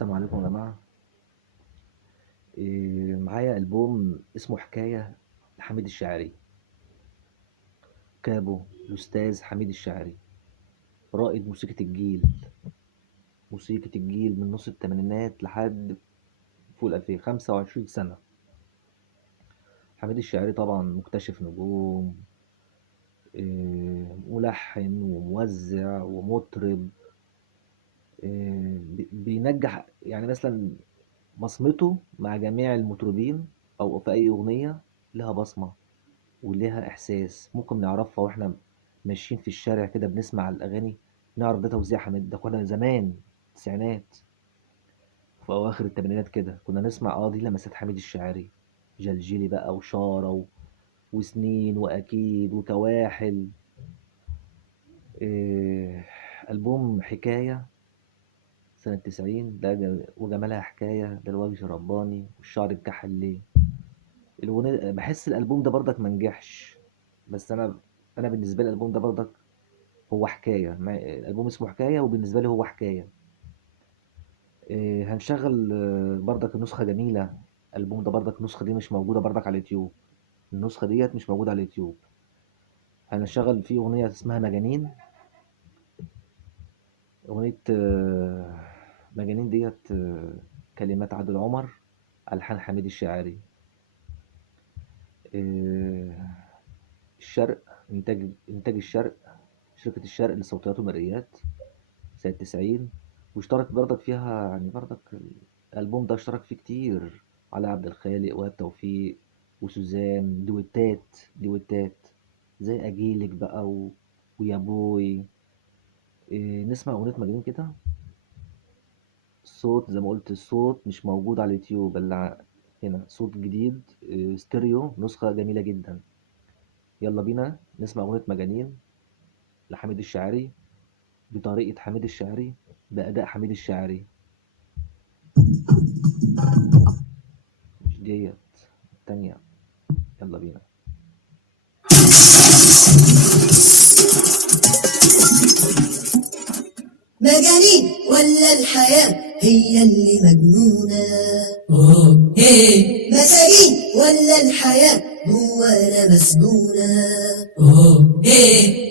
السلام عليكم يا جماعة. معايا ألبوم اسمه حكاية لحميد الشاعري. كابو الأستاذ حميد الشاعري، رائد موسيقى الجيل من نص التمانينات لحد فوق الألفين، 25 سنة. حميد الشاعري طبعا مكتشف نجوم، ملحن وموزع ومطرب. بينجح يعني مثلا بصمته مع جميع المطربين أو في أي أغنية لها بصمة وليها إحساس ممكن نعرفها وإحنا ماشيين في الشارع كده بنسمع الأغاني، نعرف ده توزيع حميد. ده كنا زمان التسعينات في أواخر التمانينات كده كنا نسمع دي لمسات حميد الشاعري، جلجلي بقى وشارة وسنين وأكيد وكواحل. إيه... ألبوم حكاية سنة 90 ده وجمالها حكاية، ده الوجه رباني والشعر اتكحل ليه. الأغنية بحس الألبوم ده برضك منجحش، بس أنا بالنسبة لي الألبوم ده برضك هو حكاية. الألبوم اسمه حكاية وبالنسبة لي هو حكاية. هنشغل برضك النسخة جميلة. الألبوم ده برضك النسخة دي مش موجودة برضك على اليوتيوب، النسخة ديت مش موجودة على اليوتيوب. هنشغل فيه أغنية اسمها مجانين. أغنية مجانين ديت كلمات عادل عمر، ألحان حميد الشاعري. آه، الشرق، إنتاج الشرق، شركة الشرق للصوتيات والمرئيات سنة 90. واشترك برضك فيها يعني برضك الألبوم ده اشترك فيه كتير علي عبد الخالق وإيهاب توفيق وسوزان. دويتات زي أجيلك بقى ويا بوي. نسمع أغنية مجنون كده. الصوت زي ما قلت الصوت مش موجود على اليوتيوب إلا هنا، صوت جديد ستيريو، نسخة جميلة جدا. يلا بينا نسمع أغنية مجانين لحميد الشاعري بطريقة حميد الشاعري بأداء حميد الشاعري. مش ديت التانية. يلا بينا. مجانين ولا الحياة هي اللي مجنونة؟ مساجين ولا الحياة جوانا مسجونة؟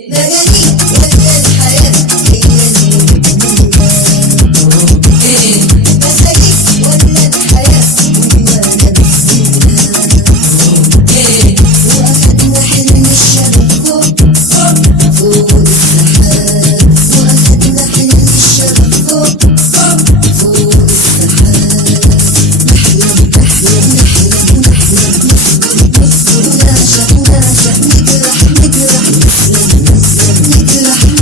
مجانين ولا الحياة هي اللي مجنونة؟ مساجين ولا الحياة جوانا مسجونة؟ وأخدنا حلم الشباب فوق السحاب، وأخدنا حلم الشباب فوق السحاب. نحلم ونعشق نجرح نسلم نكره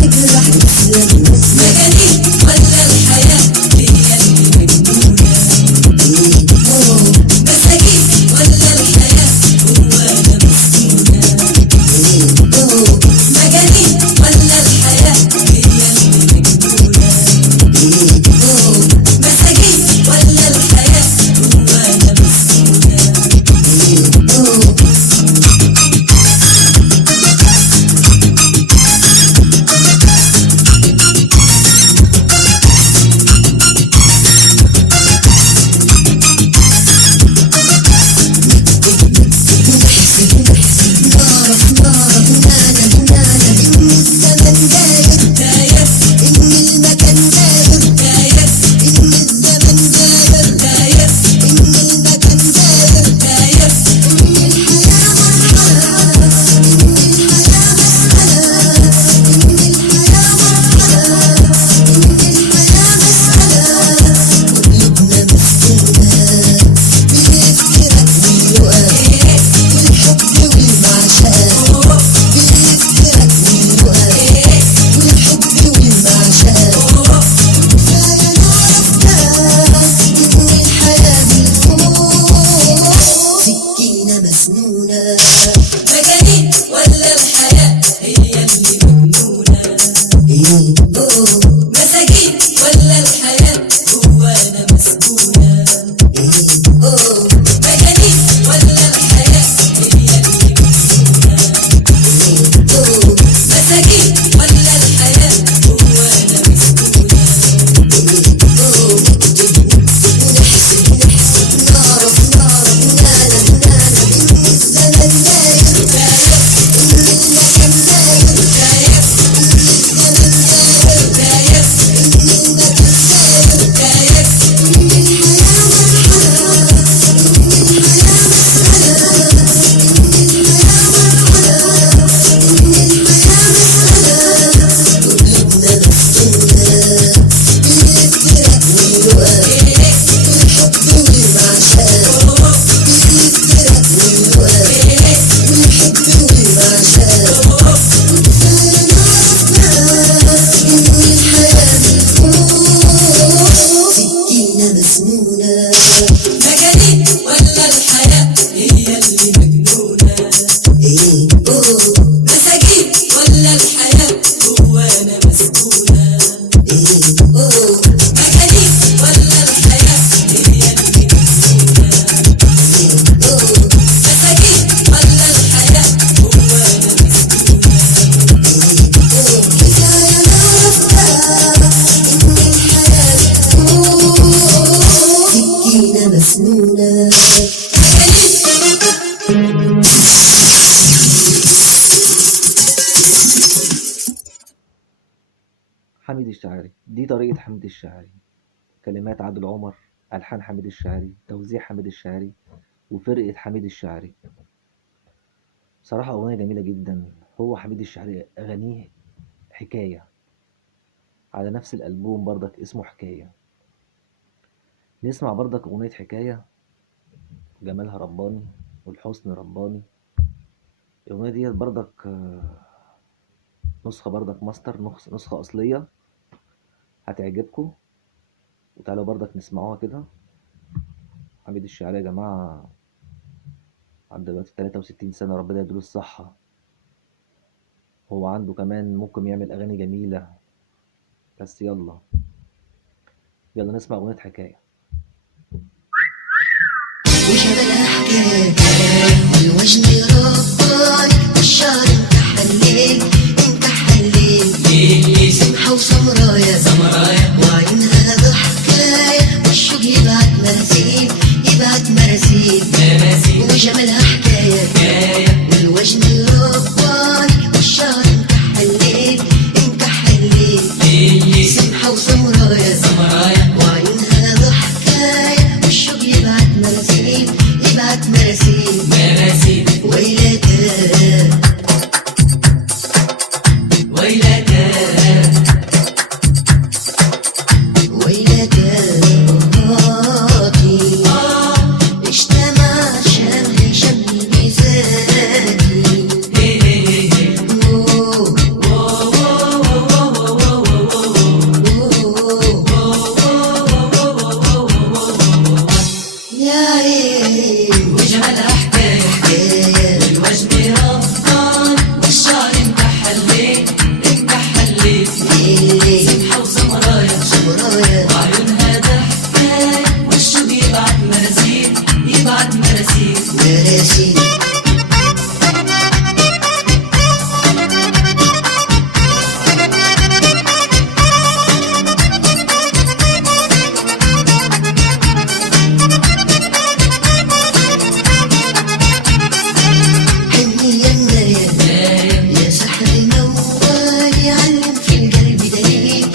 مسنونة. حميد الشاعري، دي طريقة حميد الشاعري. كلمات عادل عمر، ألحان حميد الشاعري، توزيع حميد الشاعري، وفرقة حميد الشاعري. بصراحة أغنية جميلة جدا. هو حميد الشاعري أغانيه حكاية. على نفس الألبوم برضك اسمه حكاية. نسمع برضك أغنية حكاية، جمالها رباني والحسن رباني. الأغنية ديت برضك نسخة برضك ماستر، نسخة أصلية هتعجبكم. وتعالوا برضك نسمعوها كده. حميد الشاعري يا جماعة عنده دلوقتي 63 سنة، ربنا يديله الصحة. هو عنده كمان ممكن يعمل أغاني جميلة. بس يلا نسمع أغنية حكاية. وجمالها حكاية، والوجن رباني، والشعر انت حليت انت حليت، سمحة وسمرايا وعينها ضحكاية، والشوق يبعت مراسيل وجمالها حكاية، والوجن رباني، والشعر انت حليت سمحة وسمرايا وعينها ضحكاية، والشوق يبعت مراسيل ويلك راضي اجتمع شمل ميزاني. يا عين وجمالها حكاية، والوجه ربان، والشعر انت حليت سمحة وسمرايا وعيونها ضحكاية، والشوق يبعت مراسيل مراسيل. حني يا النايم يا سحر موال، يعلم في القلب دليل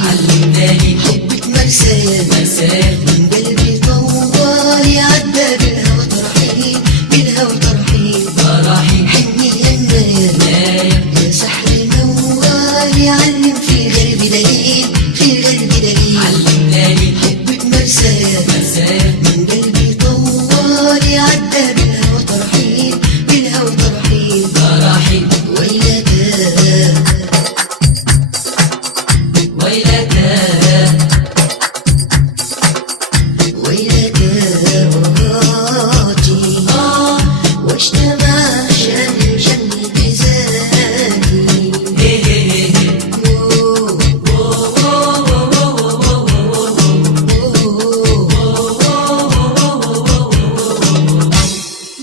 علمناني حبك مرسال من قلبي طوال، يعدى بالهوى ترحيل حني يا النايم يا سحر موال، يعلم في القلب دليل علمناني حبك مرسال من قلبي طوال، يعدى بالهوى ترحيل راحي ويلك راضي واجتمع شمل ميزاني.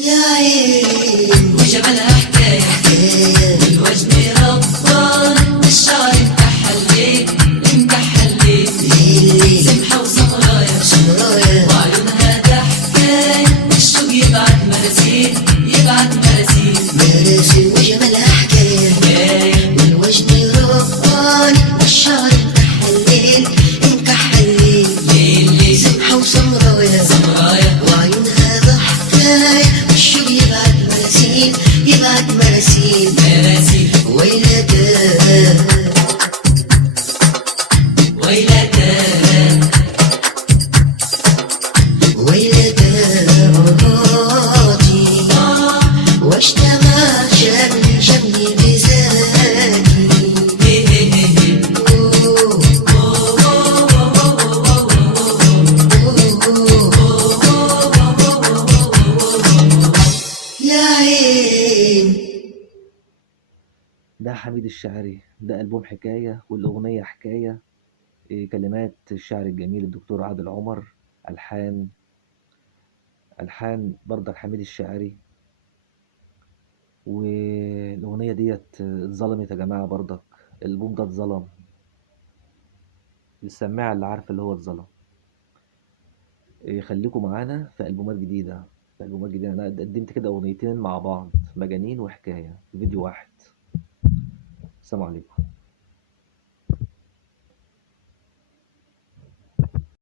يا عين وجمالها حكاية، والوجه ربان، والشعر انت حليت سمحة وسمرايا وعيونها ضحكاية، والشوق يبعت مراسيل مراسيل. وجمالها حكاية، والوجن رباني، والشعر انت حليت سمحة وسمرايا وعيونها ضحكاية، والشوق يبعت مراسيل ويلك راضي واجتمع شمل ميزاني. يا عين ده حميد الشاعري، ده ألبوم حكاية والأغنية حكاية. كلمات الشاعر الجميل الدكتور عادل عمر، ألحان برضك حميد الشاعري. والأغنية ديت اتظلمت يا جماعة برضك. الألبوم ده اتظلم. السماعة اللي عارف اللي هو اتظلم. خليكم معانا في ألبومات جديدة. أنا قدمت كده أغنيتين مع بعض، مجانين وحكاية، في فيديو واحد. السلام عليكم.